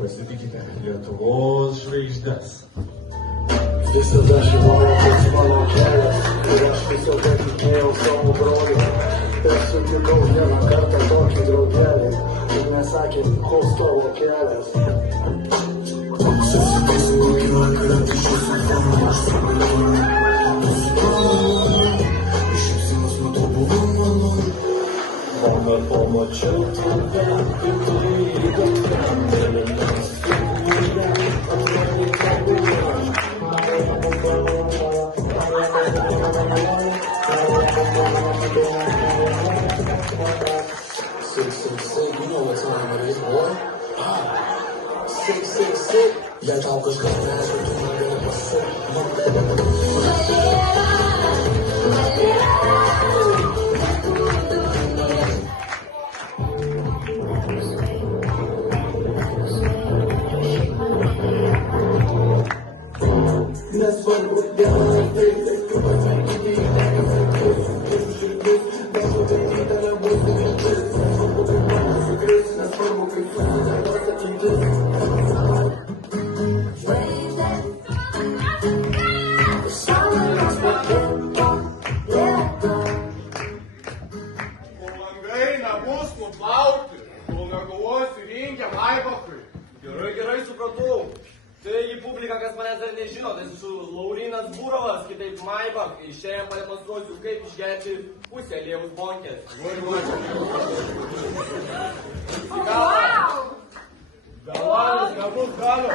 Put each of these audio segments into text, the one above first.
Pasitikite Lietuvos žvaigždes. Visada žinojau, kad mano kelias ir aš visada tikėjau savo broliu. Ir sutikau vieną kartą tokį draugelį ir nesakė, koks tavo kelias. Susitikau į vakarą, tačiau su tavo aš išipsimas nuo to buvo mano. O kad pamačiau tave, kitai įdomiam. You know what time it is, boy. 666. Jei tau kažkas neaišku, tu man gali pasakyti. Nesvarbu, diena tai, tu pasakyti į teisę, tu širdis, nesu tai didelė mūsų mintis. Nesvarbu, kaip man nesikris, nesvarbu, kaip susidėtos ateitis. Langai nebus nuplauti, kol negalvosi rinkę Maibachui. Gerai, supratau. Taigi publika, kas manęs dar nežino, tai esu Laurinas Būrovas, kitaip Maibach. Iš čia jam pademonstruosiu, kaip išgerti pusę lievus bonkės. Wow! Galalis nebus galio.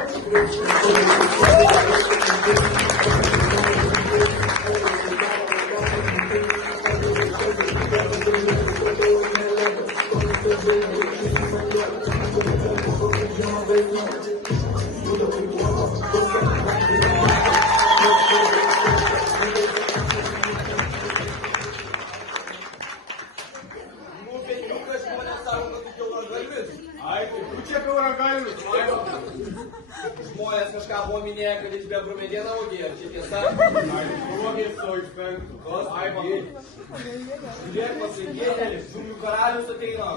Žmonės kažką buvo minėję, kad iš bebrų medieną vogė, ar čia tiesa? Vogė savo išpenktų. Kas? Žiūrėk, pasigėdėlis, žumių karalius ateina.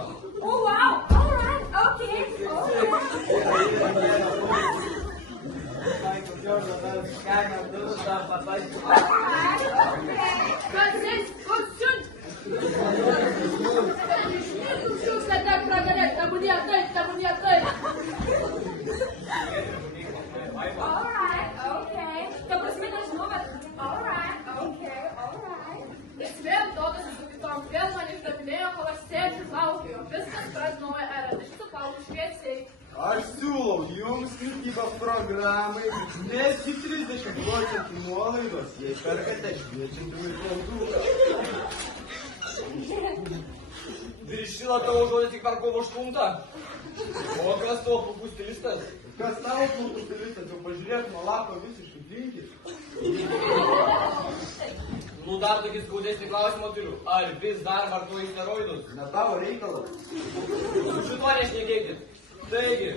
Oh, wow! Alright, okay. Alright, okay. Ta prasme nežinau, bet alright, okay. Jis vėl duodasi su kitom, vėl man išdavinėjo, kol aš sėdžiu ir laukiu. Viskas pradeda naują erą, tai šitą pauliu šviesiai. Aš siūlau jums mitybos programai netgi 30% nuolaidos, jei perkate šviečiantį laikrodų. Viršila tavo žodį tik per kovo 8. O kas tavo plaukų stilistas? Kas tavo plaukų stilistas, jau pažiūrėk nuo lapo visiškai plinkis. Nu dar tokį skaudesnį klausimą turiu. Ar vis dar vartoji steroidus? Ne tavo reikalas. Su šituo nešnekėkit. Taigi,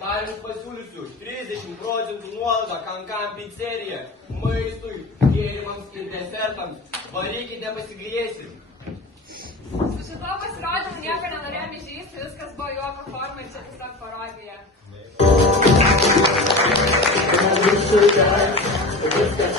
dar jums pasiūlysiu 30% nuolaidą Kankam pizzerija, maistui, gėrimams ir desertams. Varykite, pasigrėsim. Su šituo pasirodymu nieko nenorėjom išžysti, viskas buvo juoko forma ir čia tiesiog parodija. Viskas